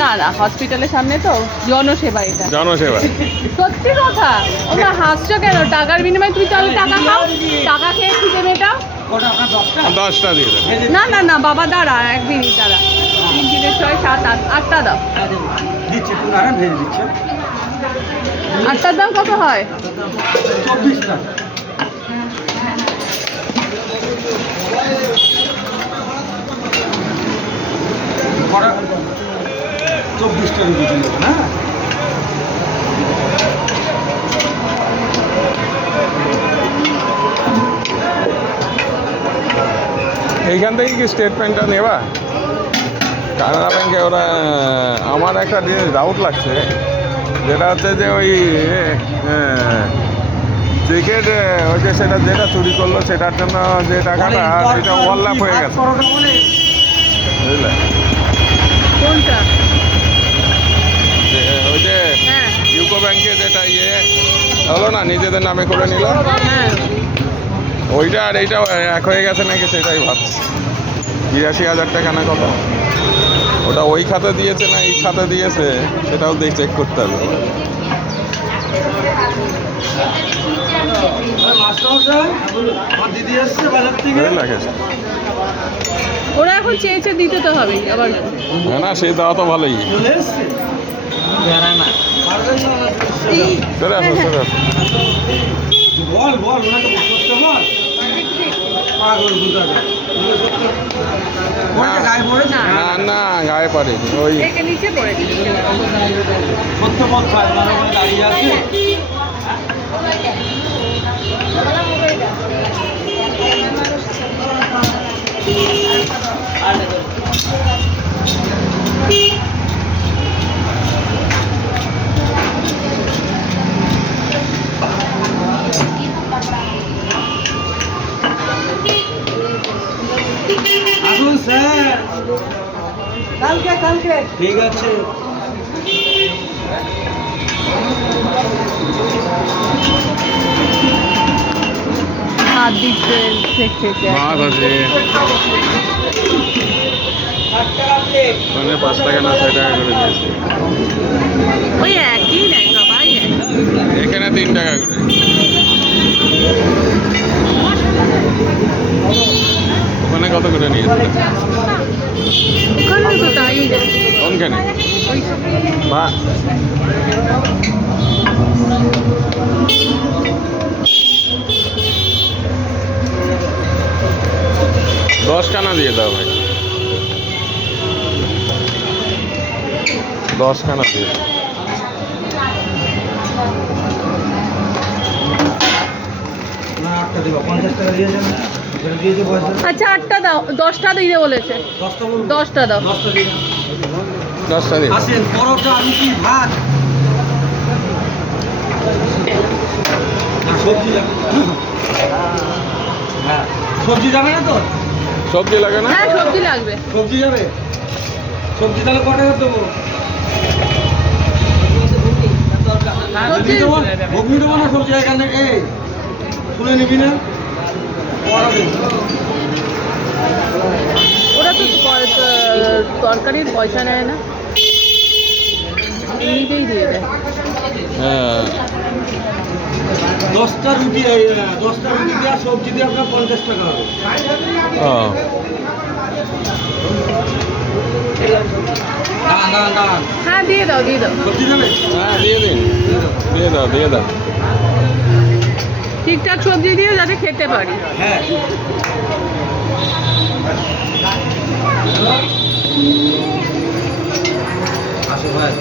না না, হসপিটালের সামনে তো জনসেবা, এটা জনসেবা। সত্যি কথা। ওমা হাসছো কেন? টাকার বিনিময়ে তুমি তাহলে টাকা খাও, টাকা খেয়ে খিদে মেটাও। 10টা দিয়ে দেন। না না না বাবা, দাঁড়া 1 মিনিট দাঁড়া। 3 3 6 7 8, 8টা দাও। দিচ্ছি একটু নাড়ান, ভেজে দিচ্ছে 8টার দাম কত হয়? 24 টাকা। কড়া 24 টাকা রুটি নেবেন, হ্যাঁ? এইখান থেকে কি স্টেটমেন্টটা নেবা? কানাড়া ব্যাংকে ওরা, আমার একটা জিনিস ডাউট লাগছে, যেটা হচ্ছে যে ওই ক্রিকেট ওই যে সেটা যেটা চুরি করলো সেটার জন্য যে টাকাটা সেটা ওভারল্যাপ হয়ে গেছে, বুঝলে? কোনটা? ওই যে হ্যাঁ ইউকো ব্যাংকে যেটা হলো না, নিজেদের নামে করে নিল, হ্যাঁ। ওইটা আর এইটা এক হয়ে গেছে নাকি সেটাই ভাবছি। ৮২,০০০ টাকা না কত, ওটা ওই খাতে দিয়েছে না এই খাতে দিয়েছে সেটাও দিয়ে চেক করতে হবে। আমার দিদি এসছে বাজার থেকে। বুঝলে কেস? ওরা এখন চেয়েছে, দিতে তো হবে আবার। না না, সেই দেওয়া তো ভালোই। চলে এসছে না, চলে আসো চলে আসো। বল বল, ওনাকে করতে বল। পাগল দুটাকে ওনাকে গায়ে পড়েছে। না না, গায়ে পারেনি ওই। থেকে নিচে পড়ে দিচ্ছে। সত্য বল, খায় মানে ওখানে দাঁড়িয়ে আছে। আসুন স্যার, কালকে ঠিক আছে। হাত দিচ্ছে থেকে। মাছ আছে মানে 5 টাকা না 6 টাকা করে দিয়েছে। ওই একই নেয় সবাই একই। এখানে 3 টাকা করে। ওখানে কত করে নিয়েছে? ওখানে তো তাই নেয়। কোনখানে? ওই বা 10 টানা দিয়ে দাও ভাই, 10 টানা দিয়ে দাও। না, 8টা দেবো, 50 টাকা দিয়ে যাবেন। যেটা দিয়েছে পয়সা আচ্ছা 8টা দাও, 10টা দিতে বলেছে। 10টা বলুন। 10টা দাও। 10টা দিয়ে 10টা দিয়ে দাও। আসেন, পরোটা, রুটি, ভাত আর সবজি যাবে। হ্যাঁ, সবজি যাবে না তো? সবজি লাগে না? হ্যাঁ সবজি লাগবে। সবজি যাবে। সবজি তাহলে কটা করে দেবো? সবজি ঘুগনি দেবো না সবজি এখান থেকে? শুনে নিবি না? ওরা তো তরকারির পয়সা নেয় না, এমনিতেই দিয়ে দেয়। হ্যাঁ 10টা রুটি, 10টা রুটি দিয়ে আর সবজি দিয়ে আপনার 50 টাকা হবে। ও, না হ্যাঁ দিয়ে দাও দিয়ে দাও। সবজি দেবে? হ্যাঁ দিয়ে দিন, দিয়ে দাও দিয়ে দাও। ঠিকঠাক সবজি দিয়ে যাতে খেতে পারি। হ্যাঁ। আসো ভাই।